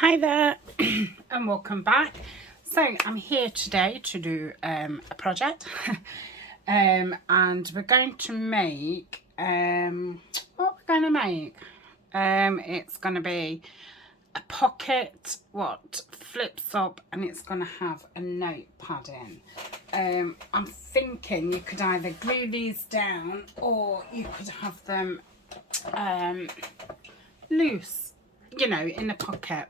Hi there and welcome back. So I'm here today to do a project and we're going to make it's going to be a pocket what flips up and it's going to have a notepad in. I'm thinking you could either glue these down or you could have them loose, you know, in a pocket.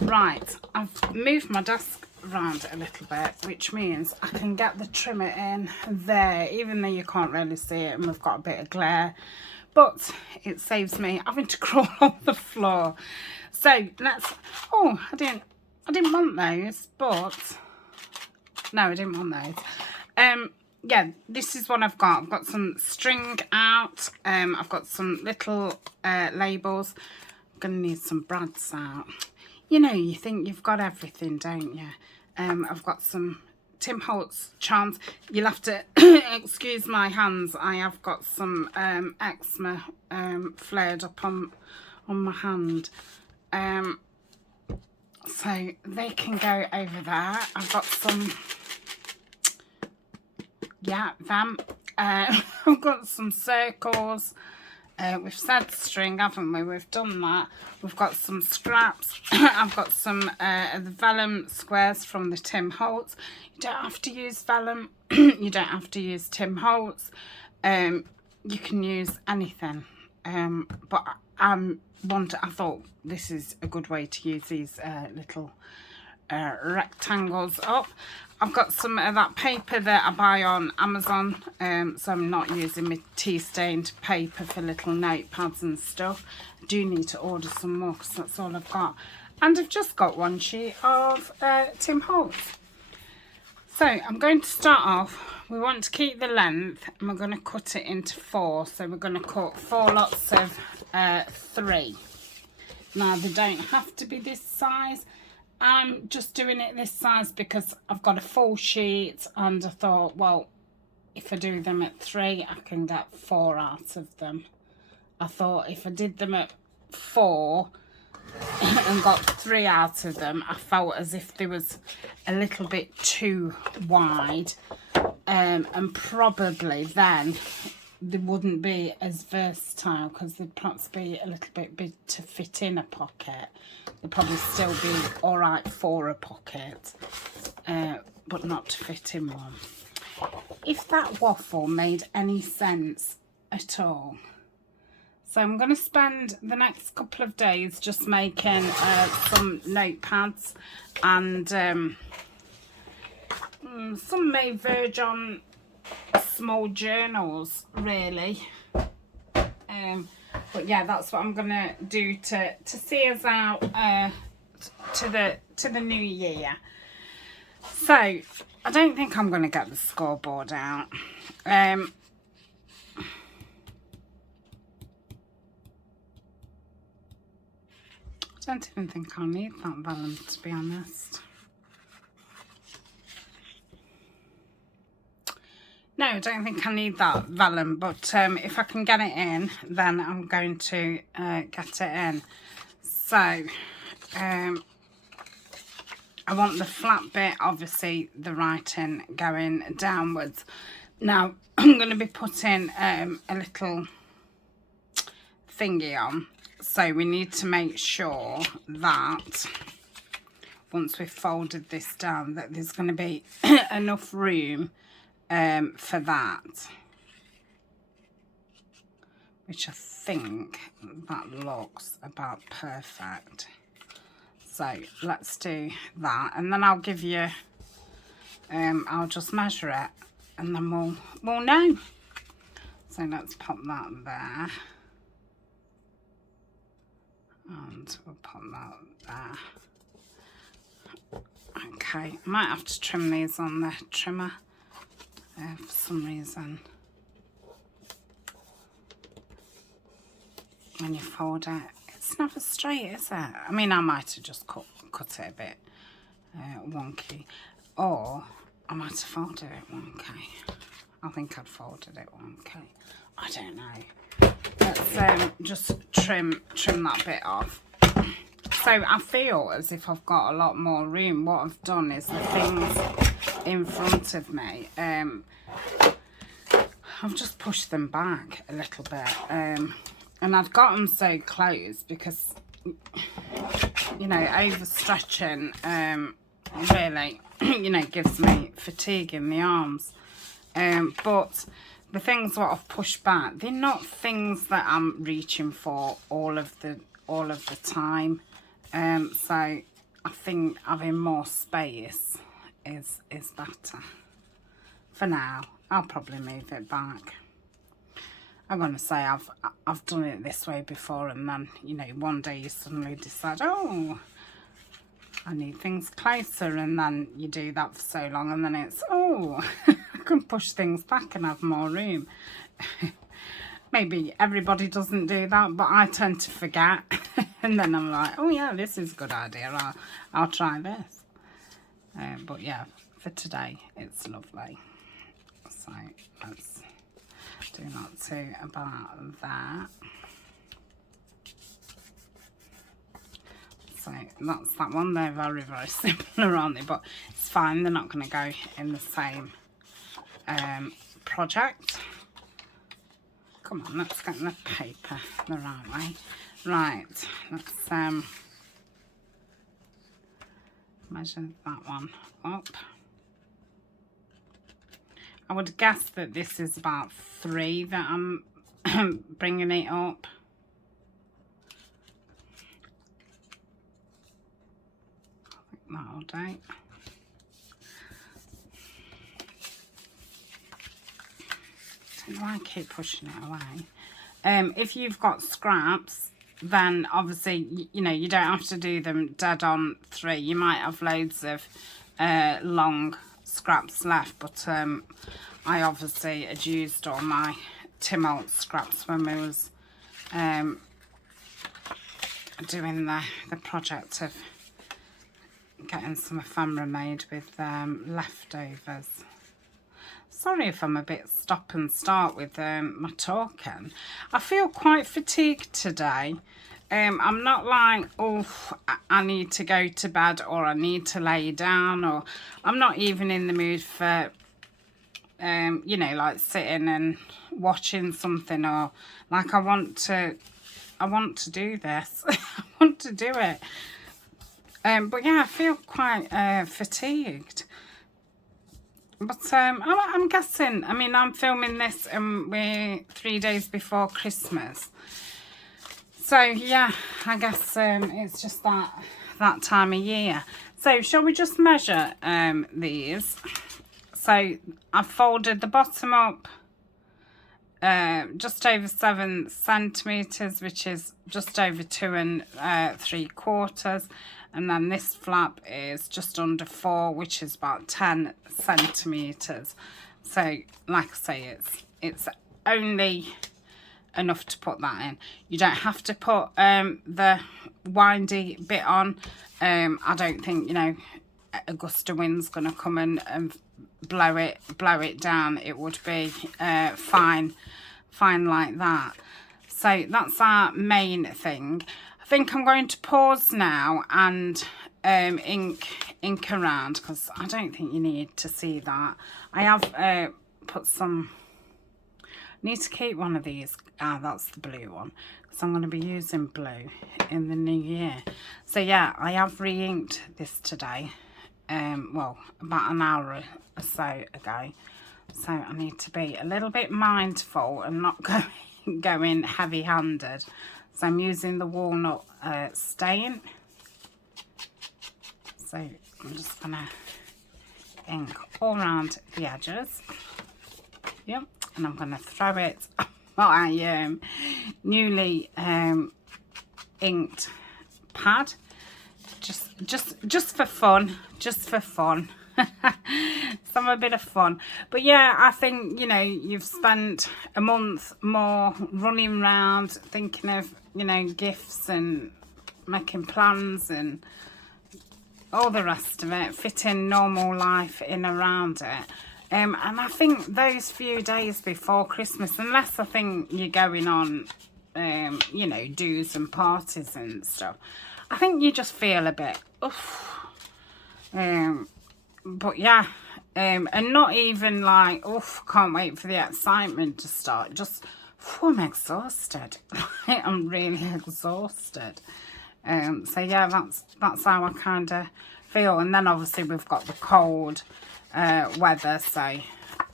Right, I've moved my desk around a little bit, which means I can get the trimmer in there, even though you can't really see it and we've got a bit of glare, but it saves me having to crawl on the floor. So let's, oh, I didn't want those, but no, I didn't want those. Yeah, this is what I've got. I've got some string out, I've got some little labels. I'm gonna need some brads out. You know, you think you've got everything, don't you? I've got some Tim Holtz charms. You'll have to excuse my hands. I have got some eczema flared up on my hand. So they can go over there. I've got some, yeah, them. I've got some circles. We've said string, haven't we? We've done that. We've got some scraps. I've got some the vellum squares from the Tim Holtz. You don't have to use vellum. You don't have to use Tim Holtz. You can use anything. But I thought this is a good way to use these little rectangles up. I've got some of that paper that I buy on Amazon, so I'm not using my tea stained paper for little notepads and stuff. I do need to order some more because that's all I've got. And I've just got one sheet of Tim Holtz. So I'm going to start off. We want to keep the length and we're going to cut it into 4. So we're going to cut 4 lots of 3. Now they don't have to be this size. I'm just doing it this size because I've got a full sheet and I thought, well, if I do them at 3, I can get 4 out of them. I thought if I did them at 4 and got 3 out of them, I felt as if they was a little bit too wide, and probably then they wouldn't be as versatile because they'd perhaps be a little bit big to fit in a pocket. They'd probably still be all right for a pocket, but not to fit in one. If that waffle made any sense at all. So I'm going to spend the next couple of days just making some notepads and some may verge on small journals, really. But yeah, that's what I'm gonna do to see us out to the new year. So I don't think I'm gonna get the scoreboard out. I don't even think I'll need that vellum, to be honest. No, I don't think I need that vellum, but if I can get it in, then I'm going to get it in. So, I want the flat bit, obviously, the writing going downwards. Now, I'm going to be putting a little thingy on. So, we need to make sure that once we've folded this down, that there's going to be enough room for that, which I think that looks about perfect. So let's do that, and then I'll give you I'll just measure it and then we'll know. So let's pop that there and we'll pop that there. Okay, I might have to trim these on the trimmer for some reason. When you fold it, it's never straight, is it? I mean, I might have just cut it a bit wonky, or I might have folded it wonky. I think I'd folded it wonky. I don't know. Let's just trim that bit off. So I feel as if I've got a lot more room. What I've done is the things in front of me, I've just pushed them back a little bit, and I've got them so close because, you know, overstretching really, you know, gives me fatigue in the arms. But the things what I've pushed back, they're not things that I'm reaching for all of the time. So I think having more space is better. For now, I'll probably move it back. I'm going to say I've done it this way before, and then, you know, one day you suddenly decide, oh, I need things closer, and then you do that for so long, and then it's, oh, I can push things back and have more room. Maybe everybody doesn't do that, but I tend to forget. And then I'm like, oh yeah, this is a good idea. I'll try this. But yeah, for today, it's lovely. So let's do that too about that. So that's that one. They're very, very similar, aren't they? But it's fine. They're not going to go in the same project. Come on, let's get the paper the right way. Right, let's measure that one up. I would guess that this is about 3 that I'm bringing it up. I think that'll do. I don't know why I keep pushing it away. If you've got scraps, then obviously, you know, you don't have to do them dead on 3. You might have loads of long scraps left, but I obviously had used all my Tim Holtz scraps when we was doing the project of getting some ephemera made with leftovers. Sorry if I'm a bit stop and start with my talking. I feel quite fatigued today. I'm not like, oh, I need to go to bed, or I need to lay down, or I'm not even in the mood for, you know, like sitting and watching something, or like I want to do this. I want to do it. But yeah, I feel quite fatigued. But I'm guessing, I mean, I'm filming this and we're 3 days before Christmas. So yeah, I guess it's just that time of year. So shall we just measure these? So I've folded the bottom up just over 7 centimetres, which is just over 2 3/4. And then this flap is just under 4, which is about 10 centimetres. So like I say, it's only enough to put that in. You don't have to put the windy bit on. I don't think, you know, a gust of wind's going to come and blow it down. It would be fine like that. So that's our main thing. I think I'm going to pause now and ink around, because I don't think you need to see that. I have put some, need to keep one of these. That's the blue one, because I'm going to be using blue in the new year. So yeah, I have re-inked this today, well, about an hour or so ago. So I need to be a little bit mindful and not going heavy-handed. So I'm using the walnut stain. So I'm just going to ink all around the edges. Yep, and I'm going to throw it on my newly inked pad. Just for fun, some a bit of fun. But yeah, I think, you know, you've spent a month more running around thinking of, you know, gifts and making plans and all the rest of it, fitting normal life in around it. And I think those few days before Christmas, unless I think you're going on, you know, do's and parties and stuff, I think you just feel a bit, oof. But yeah, and not even like, oof, can't wait for the excitement to start. Just, I'm exhausted. I'm really exhausted. So yeah, that's how I kind of feel. And then obviously we've got the cold weather, so,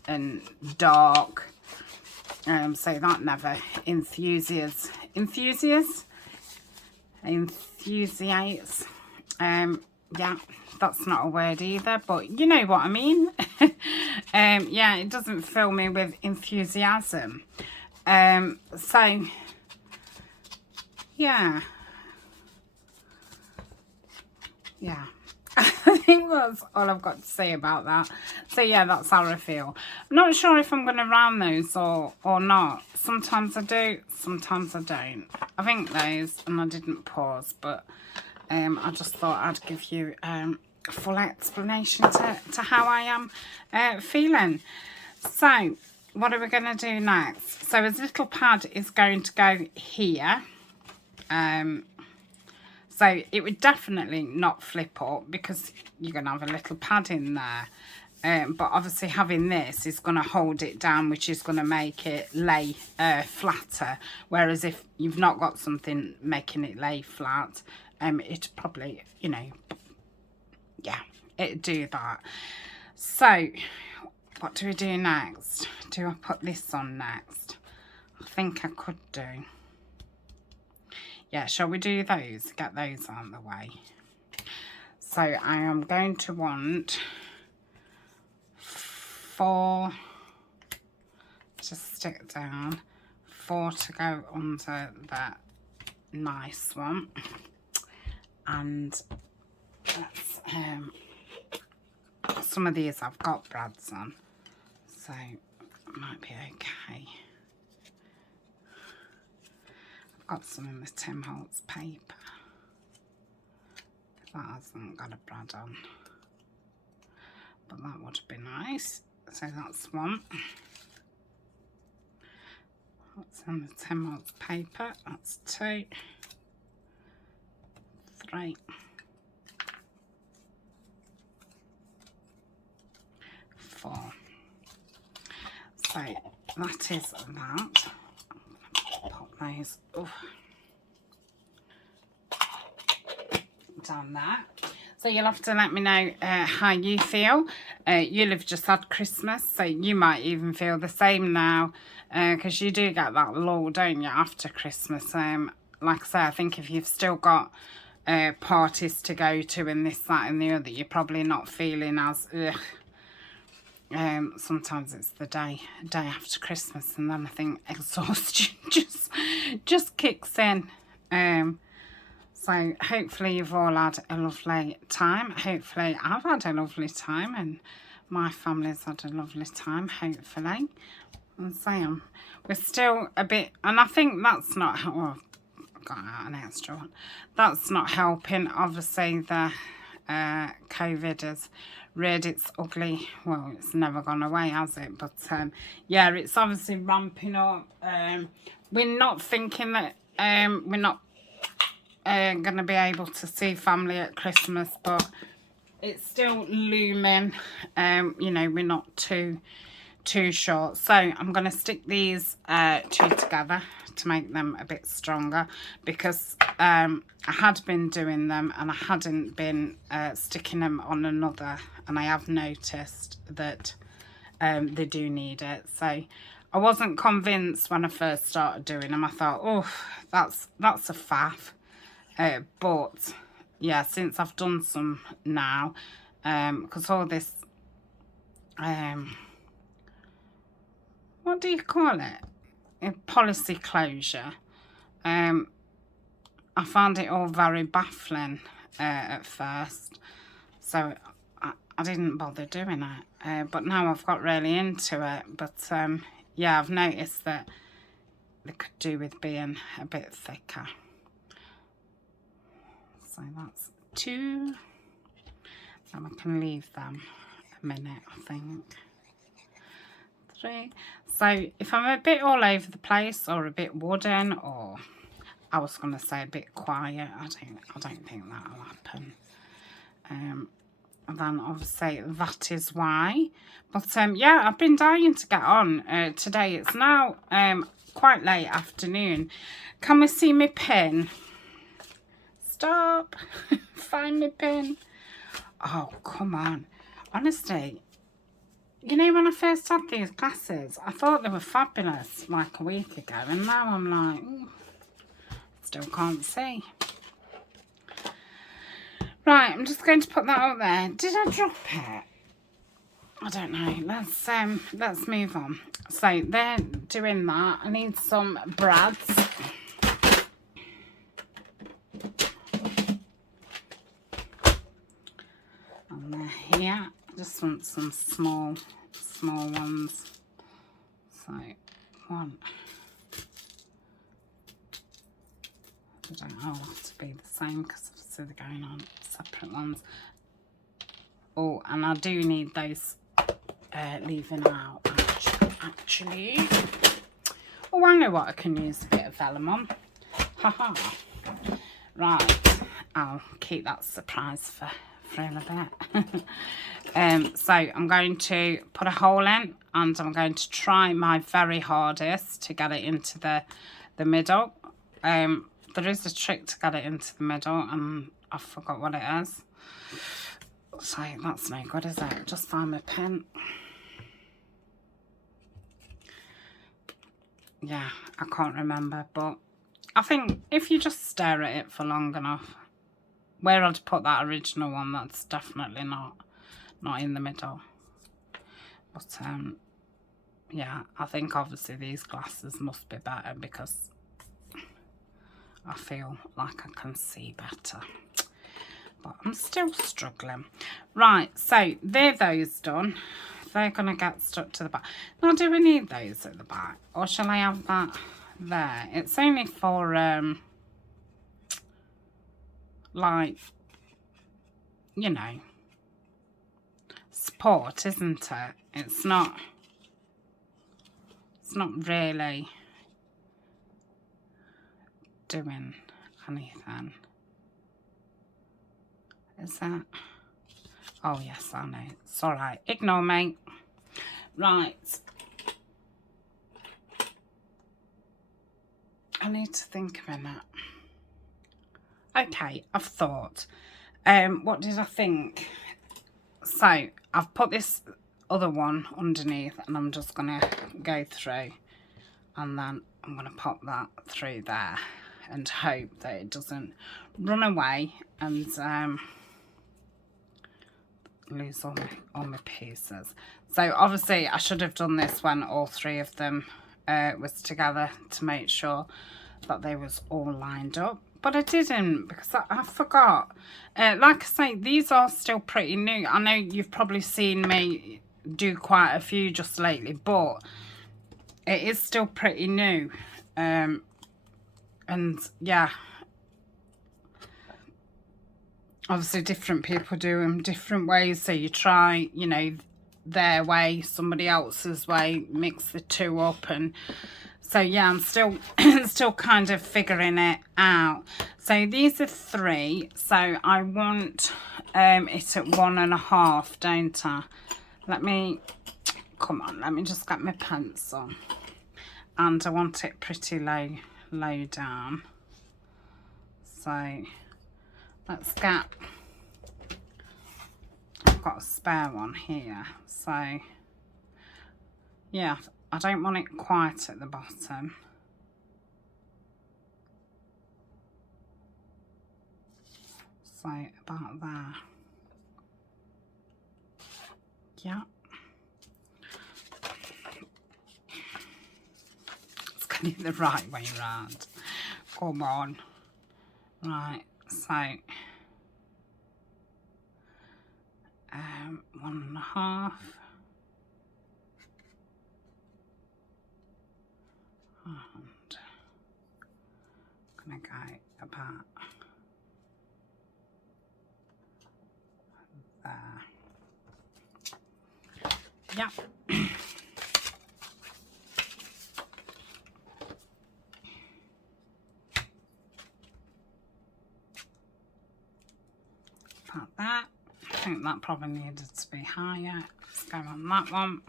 and dark. So that never enthusiates. Yeah, that's not a word either, but you know what I mean. Yeah, it doesn't fill me with enthusiasm. So yeah, I think that's all I've got to say about that. So yeah, that's how I feel. I'm not sure if I'm going to round those or not. Sometimes I do, sometimes I don't. I think those, and I didn't pause, but I just thought I'd give you a full explanation to how I am feeling. So what are we going to do next? So his little pad is going to go here. So it would definitely not flip up because you're going to have a little pad in there. But obviously having this is going to hold it down, which is going to make it lay flatter. Whereas if you've not got something making it lay flat, it'd probably, you know, yeah, it'd do that. So what do we do next? Do I put this on next? I think I could do. Yeah, shall we do those? Get those out of the way. So I am going to want 4 to stick down, 4 to go under that nice one, and let's, some of these I've got brads on, so it might be okay. Got some in the Tim Holtz Paper. That hasn't got a brad on, but that would be nice. So that's one. That's in the Tim Holtz Paper. That's 2, 3, 4. So that is that. Pop those down there. So you'll have to let me know how you feel. You'll have just had Christmas, so you might even feel the same now, because you do get that lull, don't you, after Christmas. Like I say, I think if you've still got parties to go to and this, that and the other, you're probably not feeling as ugh. Sometimes it's the day after Christmas, and then I think exhaustion just kicks in. So hopefully you've all had a lovely time. Hopefully I've had a lovely time, and my family's had a lovely time, hopefully. And so we're still a bit, and I think that's not how, oh, I've got out an extra one. That's not helping. Obviously the COVID has reared its ugly, well, it's never gone away, has it? But yeah, it's obviously ramping up. We're not thinking that we're not going to be able to see family at Christmas, but it's still looming. You know, we're not too short. So I'm going to stick these 2 together to make them a bit stronger, because I had been doing them and I hadn't been sticking them on another, and I have noticed that they do need it. So I wasn't convinced when I first started doing them. I thought, oh, that's a faff. But yeah, since I've done some now, because all this, what do you call it? A policy closure. I found it all very baffling at first, so I didn't bother doing it. But now I've got really into it. But yeah, I've noticed that they could do with being a bit thicker. So that's 2. And I can leave them a minute, I think. 3. So if I'm a bit all over the place or a bit wooden, or I was going to say a bit quiet. I don't think that'll happen. And then obviously that is why. But yeah, I've been dying to get on today. It's now quite late afternoon. Can we see my pin? Stop. Find my pin. Oh, come on. Honestly, you know, when I first had these glasses, I thought they were fabulous like a week ago. And now I'm like, still can't see. Right, I'm just going to put that up there. Did I drop it? I don't know. Let's move on. So they're doing that. I need some brads. And they're here. I just want some small ones. So one. I don't know, have to be the same because obviously they're going on separate ones. Oh, and I do need those leaving out actually. Oh, I know what I can use a bit of vellum on. Haha. Right, I'll keep that surprise for in a bit. So I'm going to put a hole in, and I'm going to try my very hardest to get it into the middle. There is a trick to get it into the middle, and I forgot what it is. So that's no good, is it? Just find my pen. Yeah, I can't remember, but I think if you just stare at it for long enough, where I'd put that original one, that's definitely not in the middle. But yeah, I think obviously these glasses must be better because I feel like I can see better. But I'm still struggling. Right, so they're those done. They're going to get stuck to the back. Now, do we need those at the back? Or shall I have that there? It's only for, like, you know, support, isn't it? It's not really doing anything. Is that? Oh, yes, I know. It's all right. Ignore me. Right. I need to think a minute. Okay, I've thought. What did I think? So, I've put this other one underneath, and I'm just going to go through, and then I'm going to pop that through there and hope that it doesn't run away and lose all my pieces. So obviously I should have done this when all three of them was together to make sure that they was all lined up, but I didn't because I forgot. Like I say, these are still pretty new. I know you've probably seen me do quite a few just lately, but it is still pretty new. And yeah, obviously different people do them different ways, so you try, you know, their way, somebody else's way, mix the two up, and so yeah, I'm still still kind of figuring it out. So these are 3, so I want it at 1.5, don't I? Let me, come on, let me just get my pencil, and I want it pretty low down. So let's get, I've got a spare one here, so yeah, I don't want it quite at the bottom. So about there. Yeah. It's going to be the right way round. Come on. Right, so 1.5. And I'm going to go about there. Yeah. Like that. I think that probably needed to be higher. Let's go on that one.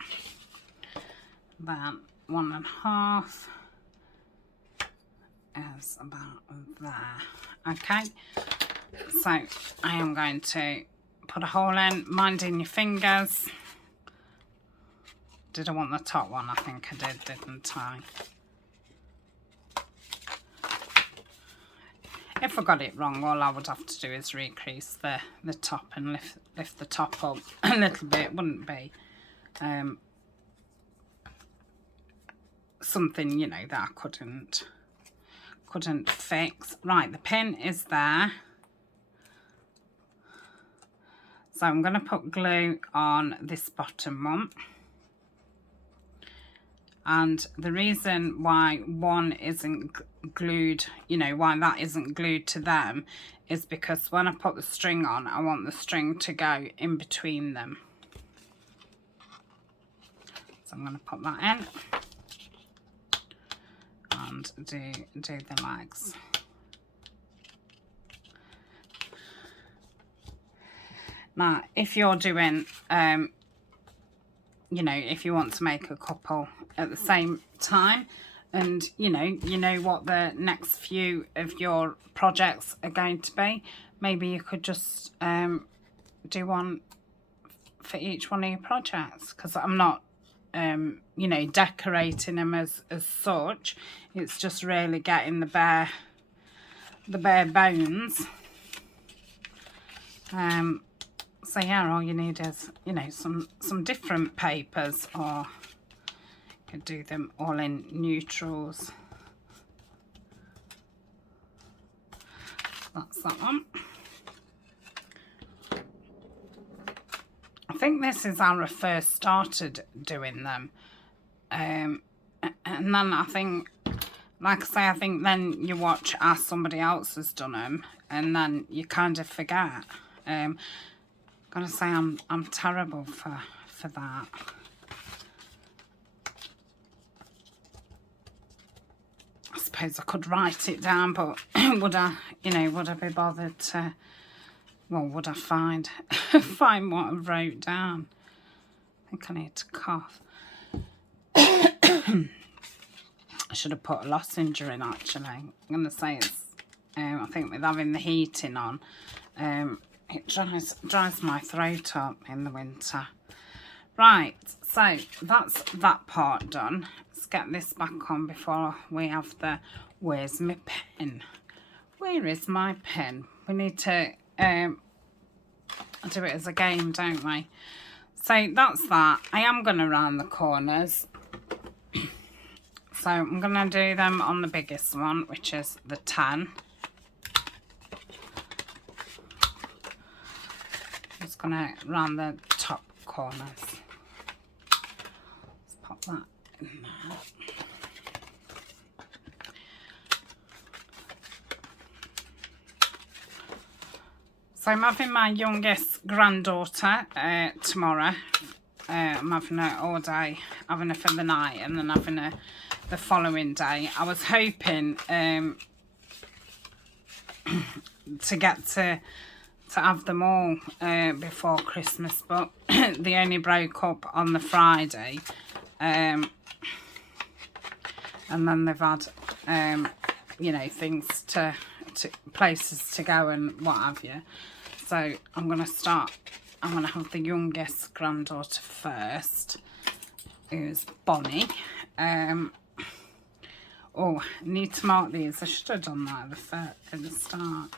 Then 1.5 is about there. Okay, so I am going to put a hole in, minding your fingers. Did I want the top one? I think I did, didn't I? If I got it wrong, all I would have to do is recrease the top and lift the top up a little bit. Wouldn't be something, you know, that I couldn't fix. Right, the pin is there. So I'm going to put glue on this bottom one. And the reason why one isn't glued, you know, why that isn't glued to them is because when I put the string on, I want the string to go in between them. So I'm going to put that in and do the legs. Now, if you're doing, you know, if you want to make a couple at the same time, and you know what the next few of your projects are going to be, maybe you could just do one for each one of your projects, because I'm not you know, decorating them as such. It's just really getting the bare bones. So yeah, all you need is, you know, some different papers, or you could do them all in neutrals. That's that one. I think this is how I first started doing them. And then I think, like I say, I think then you watch as somebody else has done them, and then you kind of forget. Gotta say, I'm terrible for that. I suppose I could write it down, but would I, you know, would I be bothered to? Well, would I find what I wrote down? I think I need to cough. I should have put a lozenge in, actually. I'm gonna say it's. I think with having the heating on, it dries my throat up in the winter. Right, so that's that part done. Let's get this back on before we have the, where's my pen? Where is my pen? We need to do it as a game, don't we? So that's that. I am going to round the corners. So I'm going to do them on the biggest one, which is the 10. Just going to round the top corners. Let's pop that in there. So I'm having my youngest granddaughter tomorrow. I'm having her all day, having her for the night, and then having her the following day. I was hoping to get to have them all before Christmas, but they only broke up on the Friday, and then they've had you know, things to places to go and what have you. So I'm going to have the youngest granddaughter first, who's Bonnie. Oh, I need to mark these. I should have done that at the start.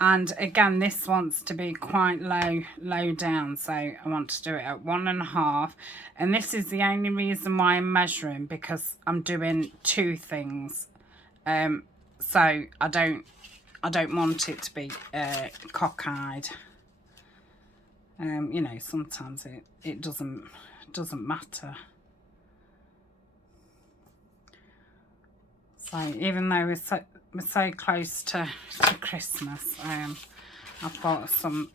And again, this wants to be quite low down, so I want to do it at 1.5. And this is the only reason why I'm measuring, because I'm doing two things. So I don't want it to be cockeyed. You know, sometimes it doesn't matter. So even though we're so close to Christmas, I've bought some.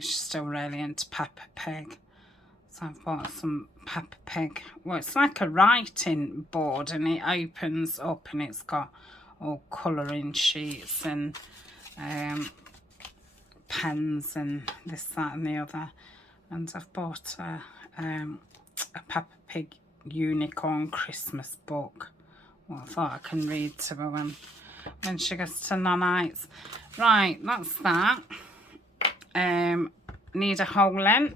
She's still really into Peppa Pig, so I've bought some Peppa Pig. Well, it's like a writing board, and it opens up, and it's got all colouring sheets and pens and this, that and the other. And I've bought a Peppa Pig unicorn Christmas book. Well, I thought I can read to her when she goes to nanites. Right, that's that. Need a hole in,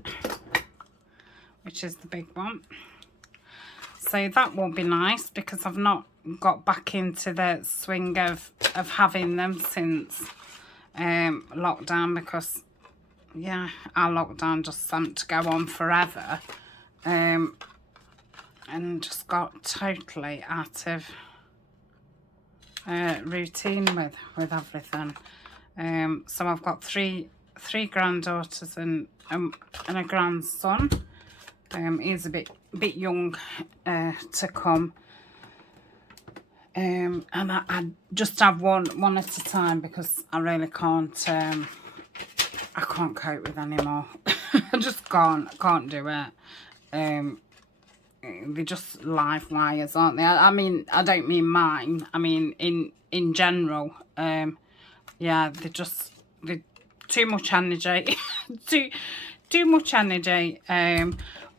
which is the big one. So that will be nice because I've not got back into the swing of having them since lockdown, because yeah, our lockdown just seemed to go on forever, and just got totally out of routine with everything. So I've got three granddaughters and a grandson. He's a bit young to come, and I just have one at a time because I really can't. I can't cope with anymore. I just can't do it. They're just life wires, aren't they? I mean, I don't mean mine. I mean in general. Yeah, they're too much energy. too much energy.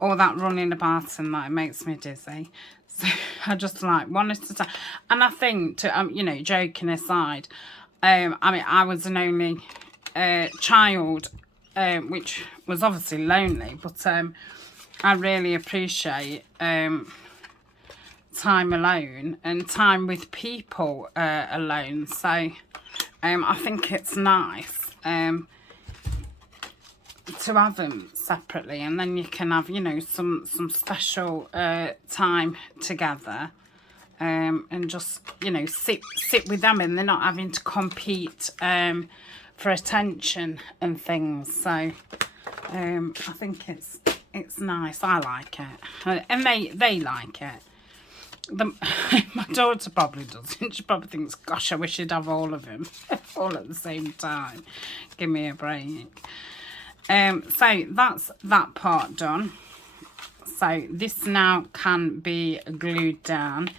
All that running about and that, it makes me dizzy. So I just like one at a time. And I think, to you know, joking aside, I mean, I was an only child, which was obviously lonely, but I really appreciate time alone and time with people alone. So I think it's nice to have them separately, and then you can have, you know, some special time together, and just, you know, sit with them, and they're not having to compete for attention and things. So I think it's nice. I like it, and they like it. My daughter probably doesn't. She probably thinks, gosh, I wish I'd have all of them all at the same time. Give me a break. So that's that part done. So this now can be glued down.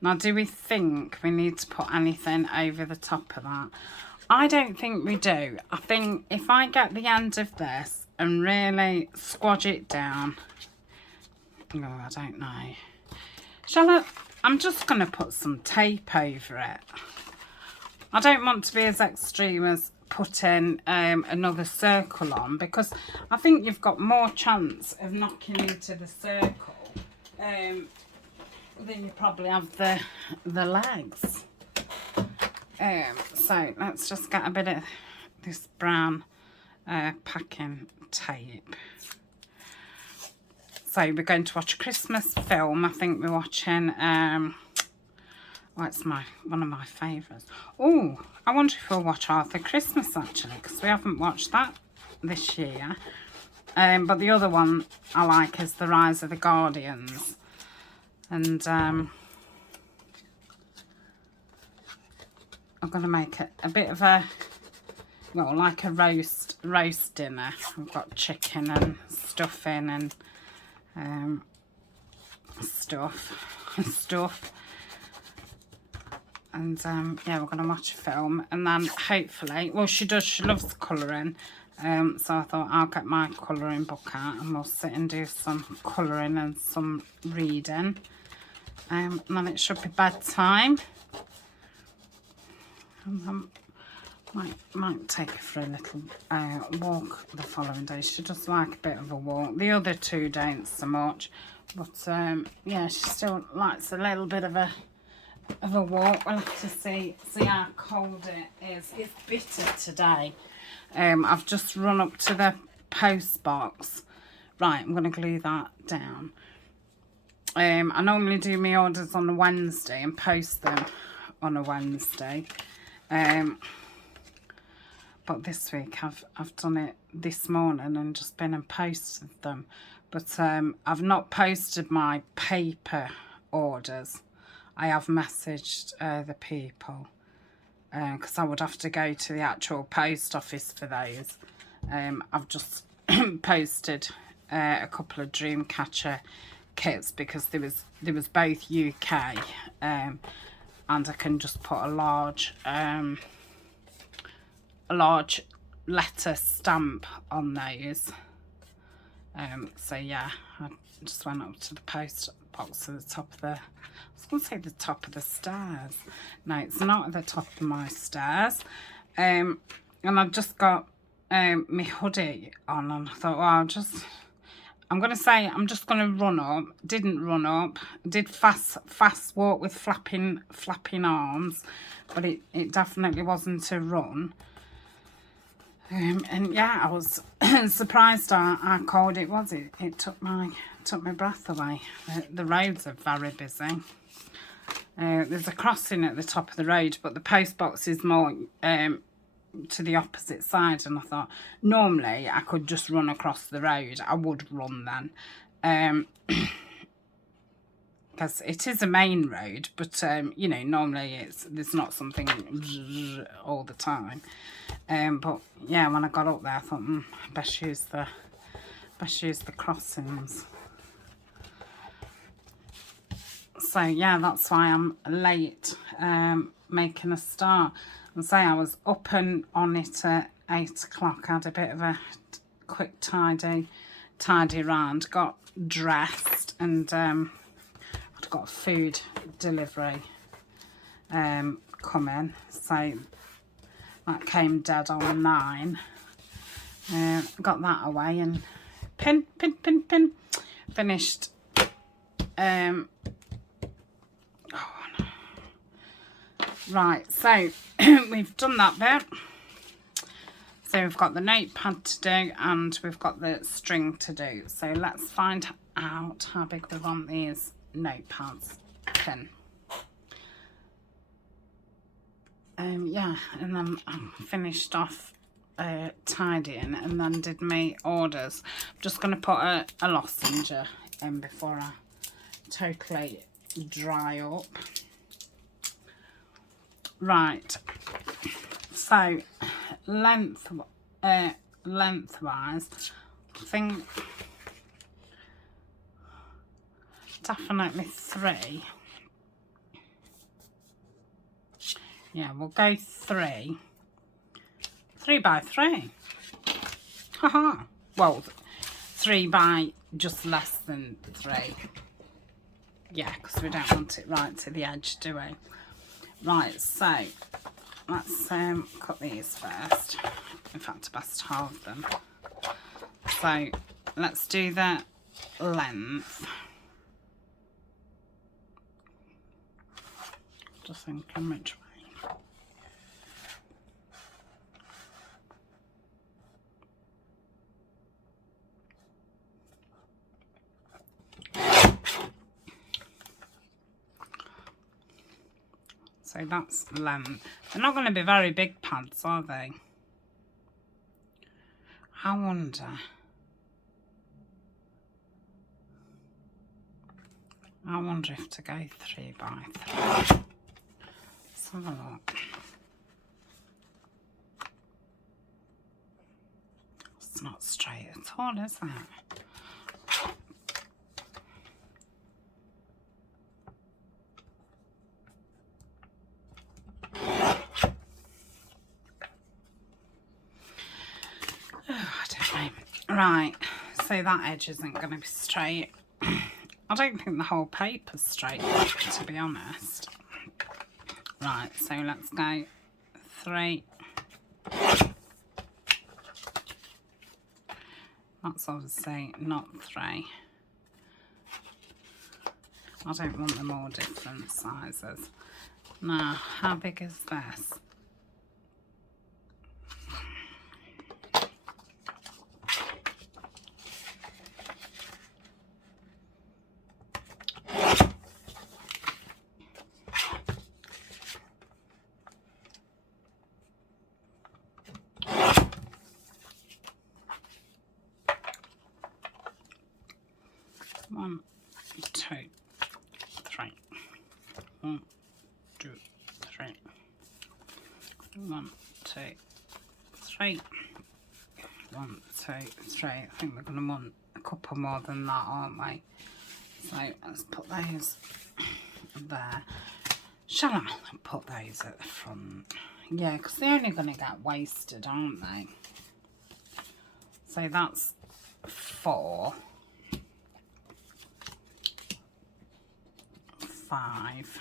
Now, do we think we need to put anything over the top of that? I don't think we do. I think if I get the end of this and really squodge it down, oh, I don't know. Shall I? I'm just going to put some tape over it. I don't want to be as extreme as putting another circle on, because I think you've got more chance of knocking into the circle than you probably have the legs. So let's just get a bit of this brown packing tape. So we're going to watch a Christmas film. I think we're watching well, it's one of my favourites. Oh, I wonder if we'll watch Arthur Christmas, actually, because we haven't watched that this year. But the other one I like is The Rise of the Guardians. And I'm going to make it a bit of a, well, like a roast dinner. I've got chicken and stuffing and stuff. And yeah, we're going to watch a film, and then hopefully, well, she loves colouring, so I thought I'll get my colouring book out and we'll sit and do some colouring and some reading, and then it should be bedtime, and then might take her for a little walk the following day. She does like a bit of a walk. The other two don't so much, but yeah, she still likes a little bit of a walk. We'll have to see how cold it is. It's bitter today. I've just run up to the post box. Right, I'm going to glue that down. I normally do my orders on a Wednesday and post them on a Wednesday. But this week I've done it this morning and just been and posted them. But I've not posted my paper orders. I have messaged the people, because I would have to go to the actual post office for those. I've just posted a couple of Dreamcatcher kits because there was both UK, and I can just put a large letter stamp on those. So yeah, I just went up to the post box at the top of the, I was going to say the top of the stairs. No, it's not at the top of my stairs. And I've just got my hoodie on, and I thought, well, I'm going to say I'm just going to run up. Didn't run up. Did fast walk with flapping arms, but it definitely wasn't a run. And yeah, I was surprised how cold it was. It took my breath away. The roads are very busy. There's a crossing at the top of the road, but the post box is more to the opposite side. And I thought, normally I could just run across the road. I would run then. Because it is a main road, but you know, normally there's not something all the time. But yeah, when I got up there, I thought, best use the crossings. So yeah, that's why I'm late making a start. And say I was up and on it at 8 o'clock. I had a bit of a quick tidy round, got dressed, and I'd got a food delivery coming, so that came dead on 9. Got that away and pin, finished. Right, so we've done that bit. So we've got the notepad to do and we've got the string to do. So let's find out how big we want these notepads in. Yeah, and then I finished off tidying and then did my orders. I'm just going to put a lozenge in before I totally dry up. Right, so lengthwise, I think definitely 3. Yeah, we'll go 3 by 3. Haha. Well, 3 by just less than 3. Yeah, because we don't want it right to the edge, do we? Right, so let's cut these first. In fact, I best halve them. So let's do the length. Just thinking which way. So that's length. They're not going to be very big pads, are they? I wonder. I wonder if to go 3 by 3. Let's have a look. It's not straight at all, is it? Right, so that edge isn't going to be straight. I don't think the whole paper's straight, to be honest. Right, so let's go 3. That's obviously not 3. I don't want them all different sizes. Now, how big is this? One, 2, 3. 1, 2, 3. 1, 2, 3. 1, 2, 3. I think we're going to want a couple more than that, aren't we? So let's put those there. Shall I put those at the front? Yeah, because they're only going to get wasted, aren't they? So that's 4, 5,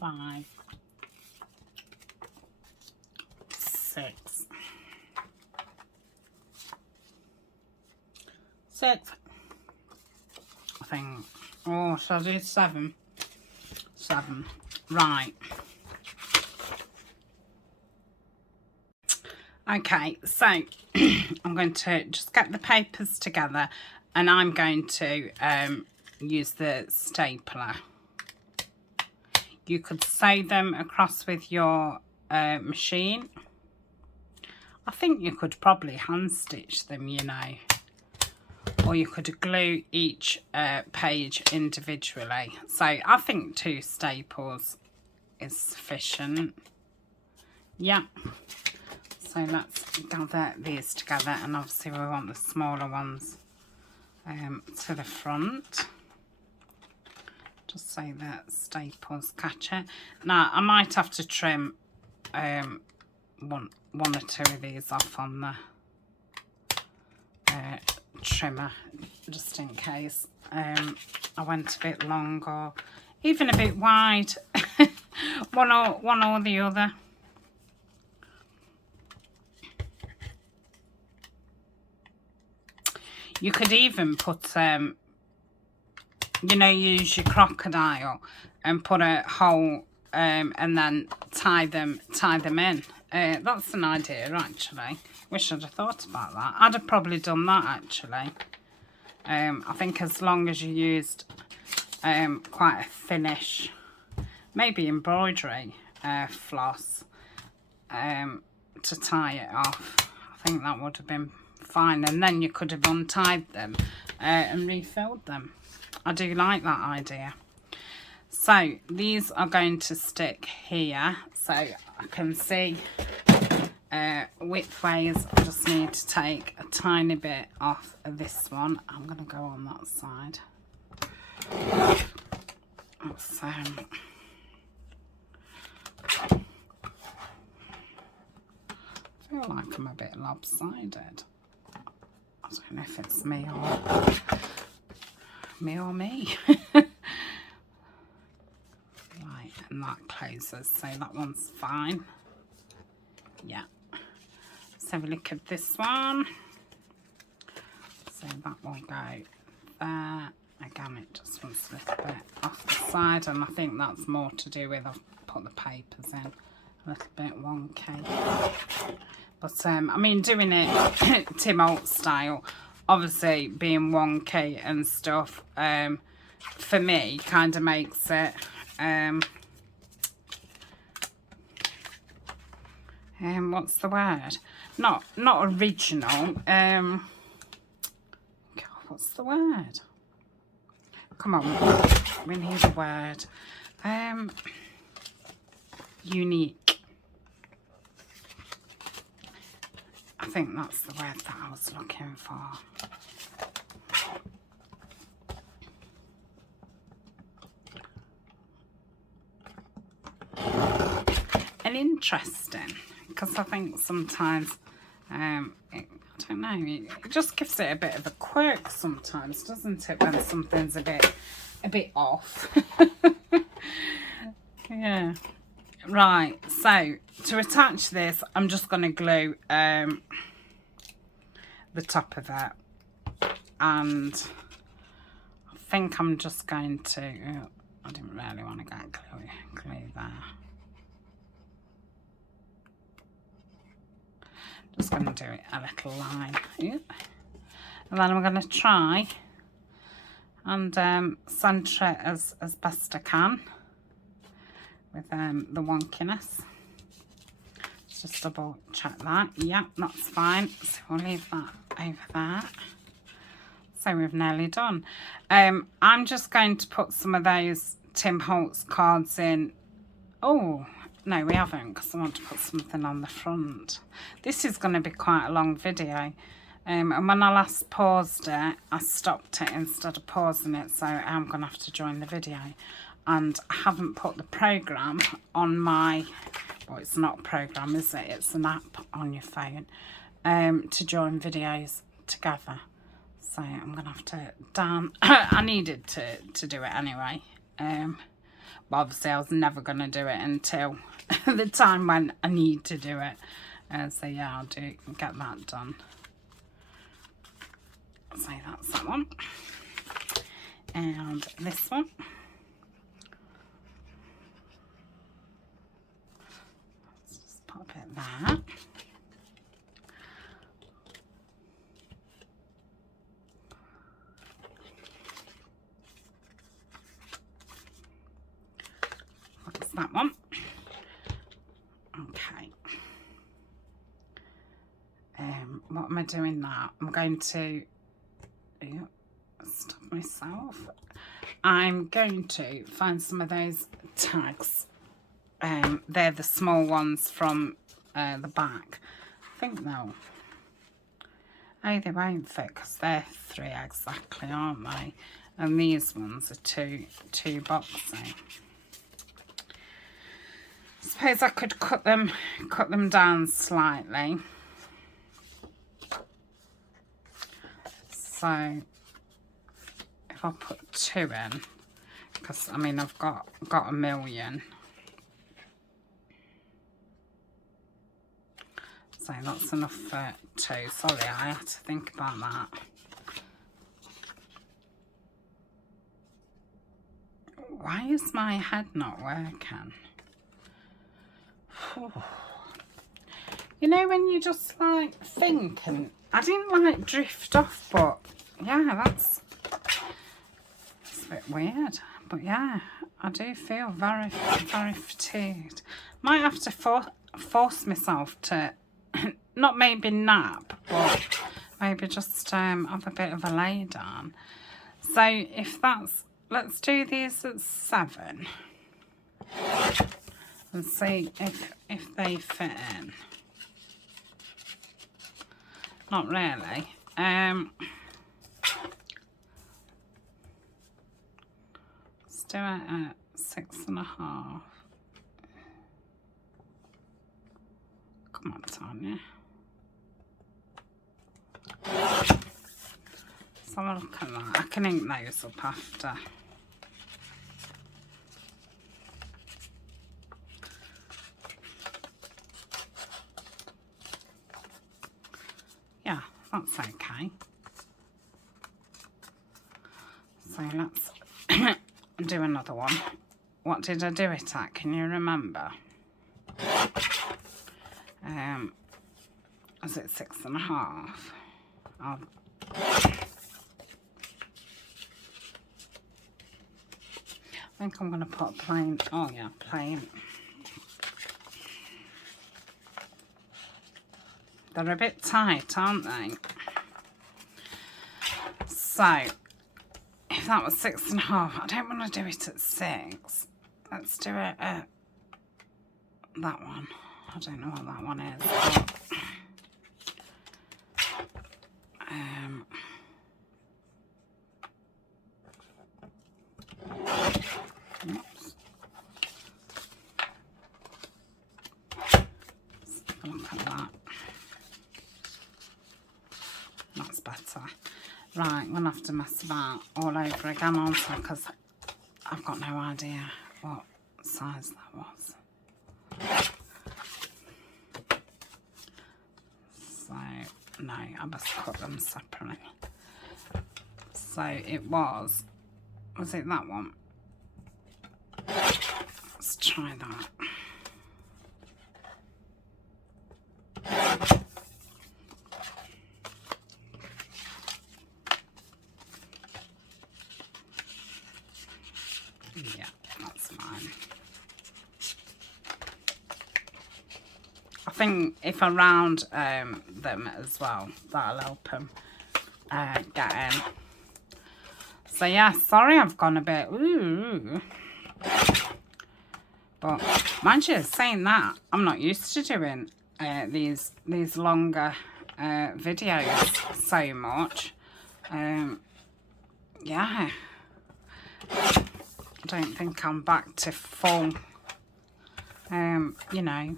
5, 6, 6. I think. Oh, shall I do 7? 7. Right. Okay, so I'm going to just get the papers together, and I'm going to use the stapler. You could sew them across with your machine. I think you could probably hand stitch them, you know, or you could glue each page individually. So I think 2 staples is sufficient. Yeah. So let's gather these together, and obviously we want the smaller ones to the front, just so that staples catch it. Now I might have to trim one or 2 of these off on the trimmer, just in case I went a bit long or even a bit wide. one or the other. You could even put you know, use your crocodile and put a hole and then tie them in. That's an idea, actually. Wish I'd have thought about that. I'd have probably done that, actually. I think as long as you used quite a thinnish, maybe embroidery floss to tie it off, I think that would have been fine. And then you could have untied them and refilled them. I do like that idea. So these are going to stick here, so I can see widthways. I just need to take a tiny bit off of this one. I'm going to go on that side. So I feel like I'm a bit lopsided. I don't know if it's me or me. Right, and that closes, so that one's fine. Yeah. Let's have a look at this one. So that will go there. Again, it just wants a little bit off the side, and I think that's more to do with I've put the papers in a little bit wonky. But I mean, doing it Tim Holtz style, obviously being wonky and stuff, for me kind of makes it what's the word? Not original. God, what's the word? Come on, we need a word. Unique. I think that's the word that I was looking for. And interesting, because I think sometimes, I don't know, it just gives it a bit of a quirk sometimes, doesn't it, when something's a bit off. Yeah. Right, so to attach this, I'm just going to glue the top of it, and I think I'm just going to, I didn't really want to get glue there. Just going to do it a little line. Yep. And then I'm going to try and centre it as best I can with the wonkiness. Just double check that. Yeah, that's fine. So we'll leave that over there. So we've nearly done. I'm just going to put some of those Tim Holtz cards in. Oh, no, we haven't, because I want to put something on the front. This is going to be quite a long video. And when I last paused it, I stopped it instead of pausing it, so I'm going to have to join the video. And I haven't put the programme on my, well, it's not a programme, is it? It's an app on your phone to join videos together. So I'm going to have to I needed to do it anyway. But obviously I was never going to do it until the time when I need to do it. So yeah, I'll get that done. So that's that one. And this one. Let's just pop it there. That's that one. Okay. What am I doing now? I'm going to stop myself. I'm going to find some of those tags. They're the small ones from the back. I think they'll... Oh, they won't fit because they're 3 exactly, aren't they? And these ones are two boxy. I suppose I could cut them down slightly. So if I put 2 in, because I mean I've got a million, so that's enough for 2. Sorry, I had to think about that. Why is my head not working? You know when you just like think, and I didn't like drift off, but yeah, that's a bit weird. But yeah, I do feel very, very fatigued. Might have to force myself to not maybe nap, but maybe just have a bit of a lay down. So if that's, let's do these at 7 and see if they fit in. Not really. Let's do it at 6.5. Come on, Tania. Let's have a look at that. I can ink those up after. Yeah, that's okay. So let's do another one. What did I do it at? Can you remember? Was it 6.5? I think I'm going to put plain. Oh yeah, plain. They're a bit tight, aren't they? So, if that was 6.5, I don't want to do it at 6. Let's do it at that one. I don't know what that one is. But, oops. Let's have a look at that. That's better. Right, I'm going to have to mess about all over again, aren't I? Because I've got no idea what size that was. So, no, I must cut them separately. So it was it that one? Let's try that. Yeah, that's fine. I think if I round them as well, that'll help them get in. So yeah, sorry I've gone a bit ooh. But mind you, saying that, I'm not used to doing these longer videos so much. Yeah, I don't think I'm back to full, you know,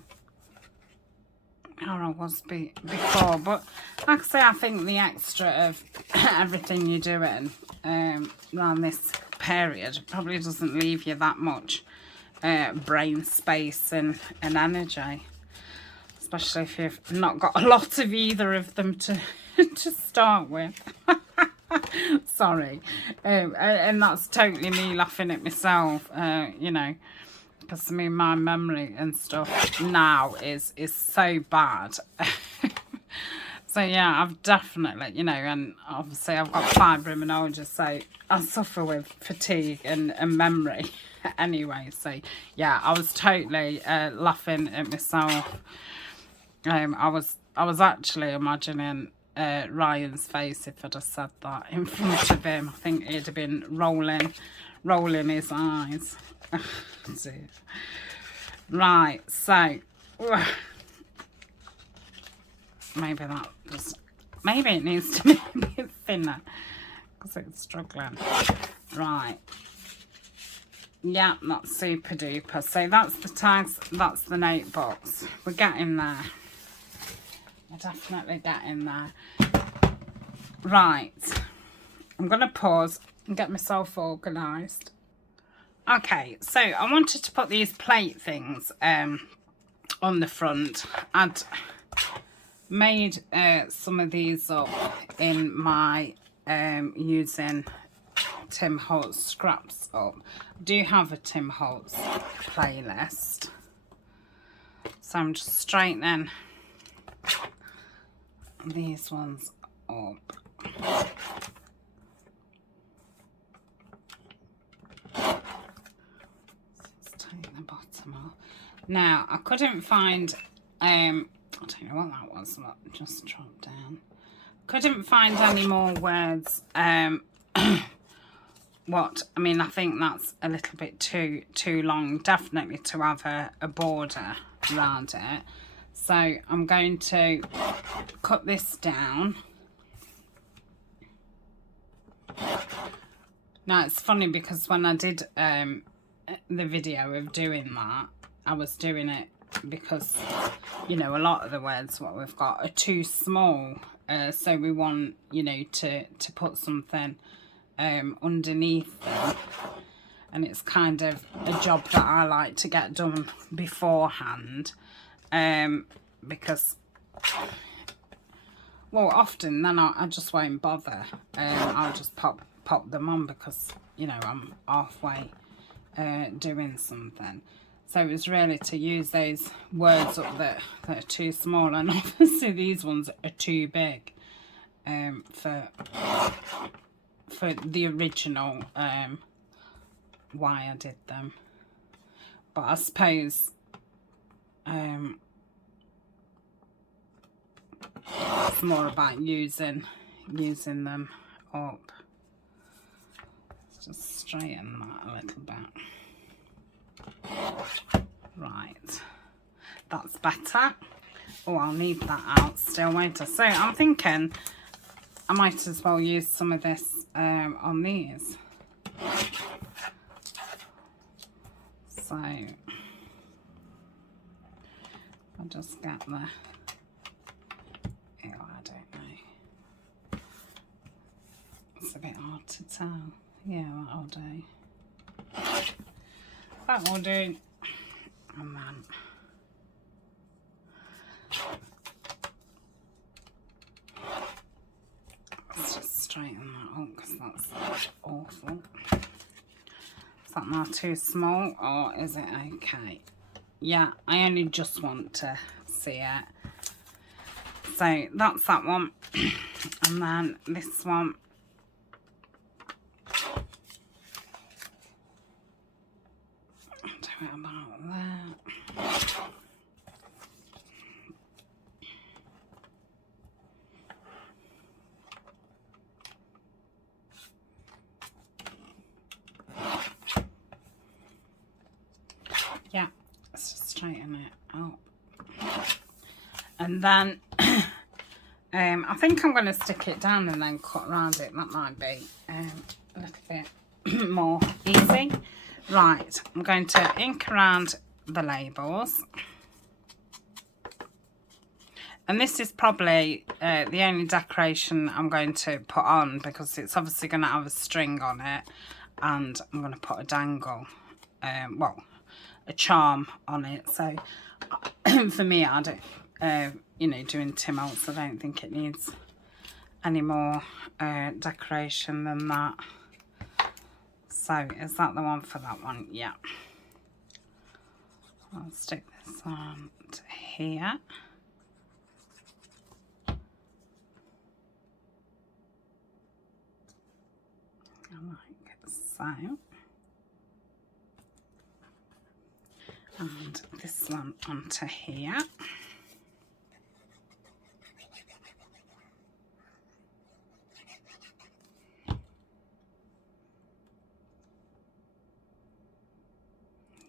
how I was before. But like I say, I think the extra of everything you're doing around this period probably doesn't leave you that much brain space and energy, especially if you've not got a lot of either of them to to start with. Sorry, and that's totally me laughing at myself, you know, because I mean my memory and stuff now is so bad. So yeah, I've definitely, you know, and obviously I've got fibromyalgia, so I suffer with fatigue and memory anyway. So yeah, I was totally laughing at myself. I was actually imagining Ryan's face if I'd have said that in front of him. I think he'd have been rolling his eyes. Right, so maybe it needs to be a bit thinner because it's struggling. Right, yeah, that's super duper. So that's the tags, that's the notebooks. We're getting there. We're definitely getting there. Right, I'm going to pause and get myself organised. Okay, so I wanted to put these plate things on the front. I'd made some of these up in my using Tim Holtz scraps up. I do have a Tim Holtz playlist. So I'm just straightening these ones up. Let's take the bottom off. Now I couldn't find I don't know what that was, but just dropped down. Couldn't find any more words. What I mean, I think that's a little bit too long, definitely to have a border around it. So I'm going to cut this down. Now it's funny because when I did the video of doing that, I was doing it because, you know, a lot of the words what we've got are too small, so we want, you know, to put something underneath them, and it's kind of a job that I like to get done beforehand, because, well, often then I just won't bother. I'll just pop them on because, you know, I'm halfway doing something. So it was really to use those words up that are too small, and obviously these ones are too big for the original why I did them. But I suppose it's more about using them up. Let's just straighten that a little bit. Right, that's better. Oh, I'll need that out still, won't I? So I'm thinking I might as well use some of this on these. So I'll just get the, I don't know. It's a bit hard to tell. Yeah, that'll do. That will do. Oh man. Let's just straighten that up because that's awful. Is that now too small or is it okay? Yeah, I only just want to see it. So that's that one. And then this one. Do it about there. Yeah, let's just straighten it out. And then I think I'm going to stick it down and then cut around it. That might be a little bit more easy. Right, I'm going to ink around the labels. And this is probably the only decoration I'm going to put on, because it's obviously going to have a string on it, and I'm going to put a dangle, well, a charm on it. So for me, I don't, you know, doing Tim Holtz, I don't think it needs any more decoration than that. So is that the one for that one? Yeah. I'll stick this on to here. Like so. And this one onto here.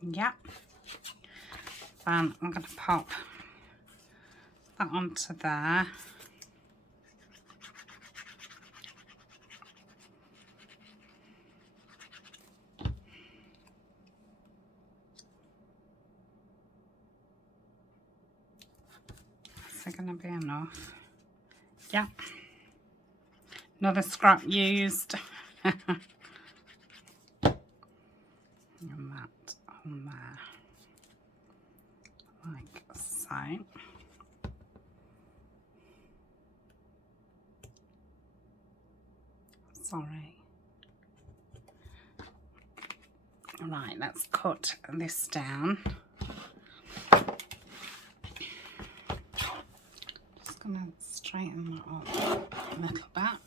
Yep. Then I'm going to pop that onto there. Is it going to be enough? Yeah. Another scrap used. And that on there. Like so. Sorry. Right, let's cut this down. Just gonna straighten that up a little bit.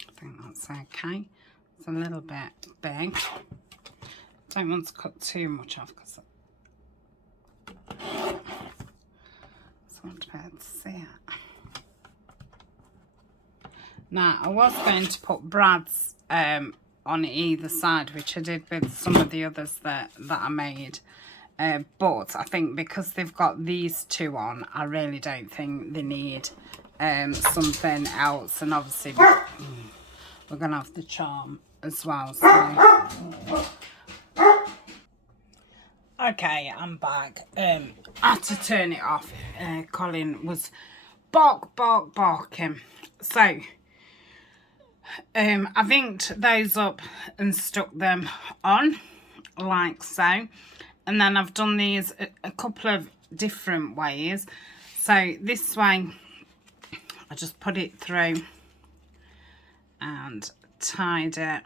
I think that's okay. It's a little bit big. Don't want to cut too much off because I just want to be able to see it. Now, I was going to put brads on either side, which I did with some of the others that I made. But I think because they've got these two on, I really don't think they need something else. And obviously, we're going to have the charm as well. So. Okay, I'm back. I had to turn it off. Colin was barking. So, I've inked those up and stuck them on, like so. And then I've done these a couple of different ways. So, this way, I just put it through and tied it.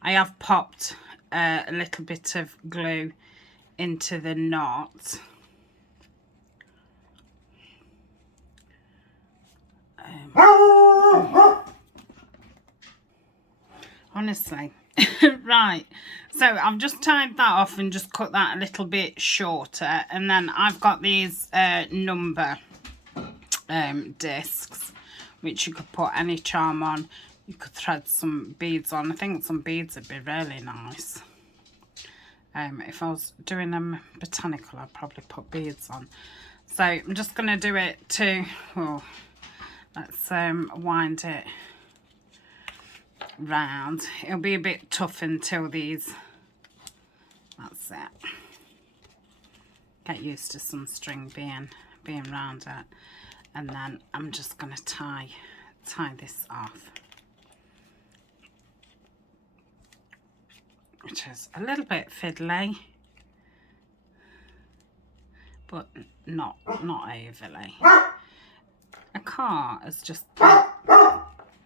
I have popped a little bit of glue into the knot. Honestly. Right, so I've just tied that off and just cut that a little bit shorter, and then I've got these number discs, which you could put any charm on. You could thread some beads on. I think some beads would be really nice. If I was doing them botanical, I'd probably put beads on. So I'm just going to do it to, well, let's wind it round. It'll be a bit tough until these, that's it. Get used to some string being round it. And then I'm just going to tie this off. Which is a little bit fiddly, but not overly. A car has just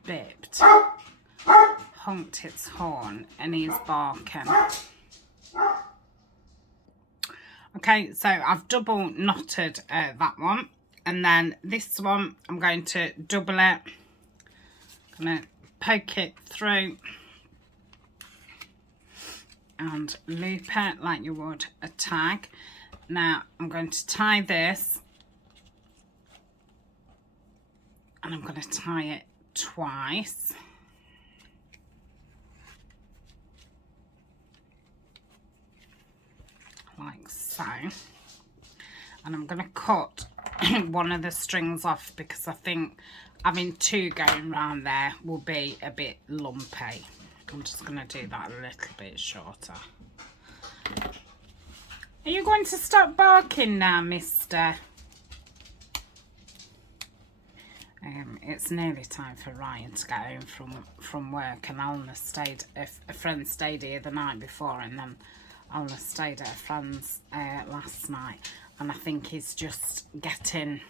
bipped, honked its horn, and he's barking. Okay, so I've double knotted that one, and then this one I'm going to double it. I'm going to poke it through and loop it like you would a tag. Now I'm going to tie this, and I'm going to tie it twice. So, and I'm going to cut one of the strings off because I think having two going round there will be a bit lumpy. I'm just going to do that a little bit shorter. Are you going to stop barking now, mister? It's nearly time for Ryan to get home from work, and Alna stayed, a friend stayed here the night before, and then Alna stayed at a friend's last night, and I think he's just getting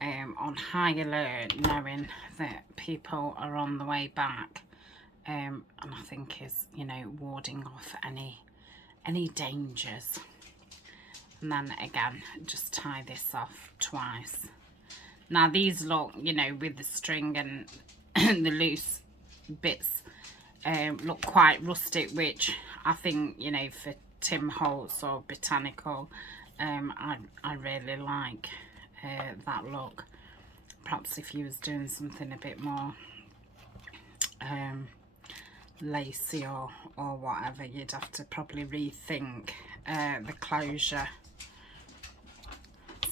on high alert, knowing that people are on the way back, and I think he's, you know, warding off any dangers. And then again, just tie this off twice. Now these look, you know, with the string and the loose bits, look quite rustic, which I think, you know, for Tim Holtz or Botanical, I really like that look. Perhaps if you was doing something a bit more lacy or whatever, you'd have to probably rethink the closure.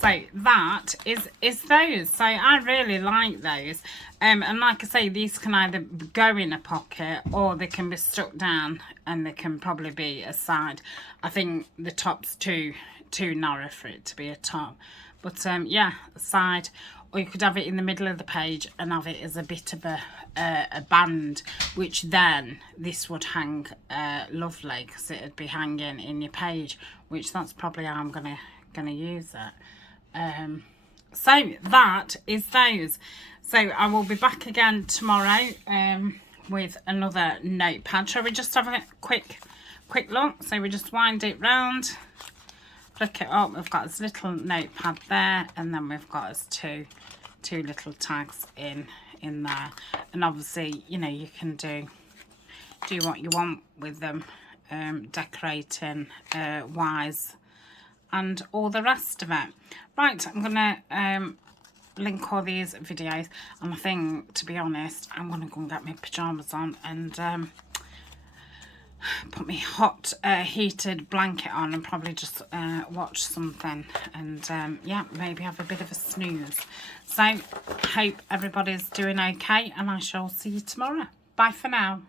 So that is those. So I really like those, and like I say, these can either go in a pocket or they can be stuck down, and they can probably be a side. I think the top's too narrow for it to be a top, but yeah, a side. Or you could have it in the middle of the page and have it as a bit of a band, which then this would hang lovely, because it'd be hanging in your page, which that's probably how I'm gonna use it. So that is those. So I will be back again tomorrow with another notepad. Shall we just have a quick look? So we just wind it round, flick it up. We've got this little notepad there, and then we've got us two little tags in there. And obviously, you know, you can do what you want with them, decorating wise and all the rest of it. Right, I'm gonna link all these videos, and I think, to be honest, I'm gonna go and get my pyjamas on and put my hot heated blanket on and probably just watch something, and yeah, maybe have a bit of a snooze. So hope everybody's doing okay, and I shall see you tomorrow. Bye for now.